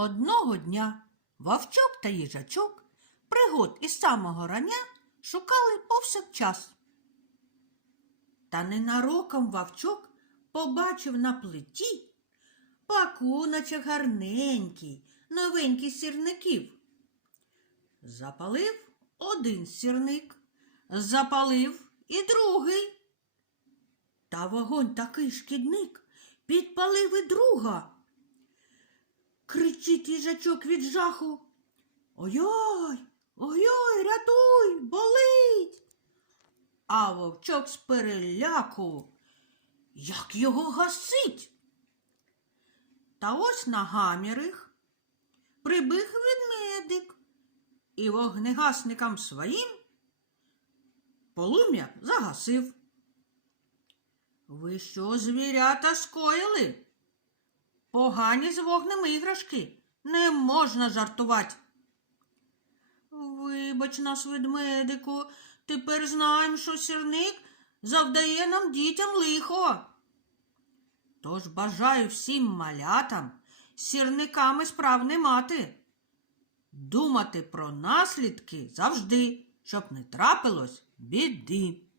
Одного дня вовчок та їжачок пригод із самого рання шукали повсякчас. Та ненароком вовчок побачив на плиті пакуночок гарненький, новенький сірників. Запалив один сірник, запалив і другий. Та вогонь такий шкідник підпалив і друга. Кричить їжачок від жаху. Ой-ой, ой-ой, рятуй, болить. А вовчок з переляку. Як його гасить? Та ось на гамірих прибіг ведмедик і вогнегасникам своїм полум'я загасив. Ви що, звірята, скоїли? Погані з вогнем іграшки. Не можна жартувати. Вибач нас, ведмедику, тепер знаємо, що сірник завдає нам дітям лихо. Тож бажаю всім малятам сірниками справ не мати. Думати про наслідки завжди, щоб не трапилось біди.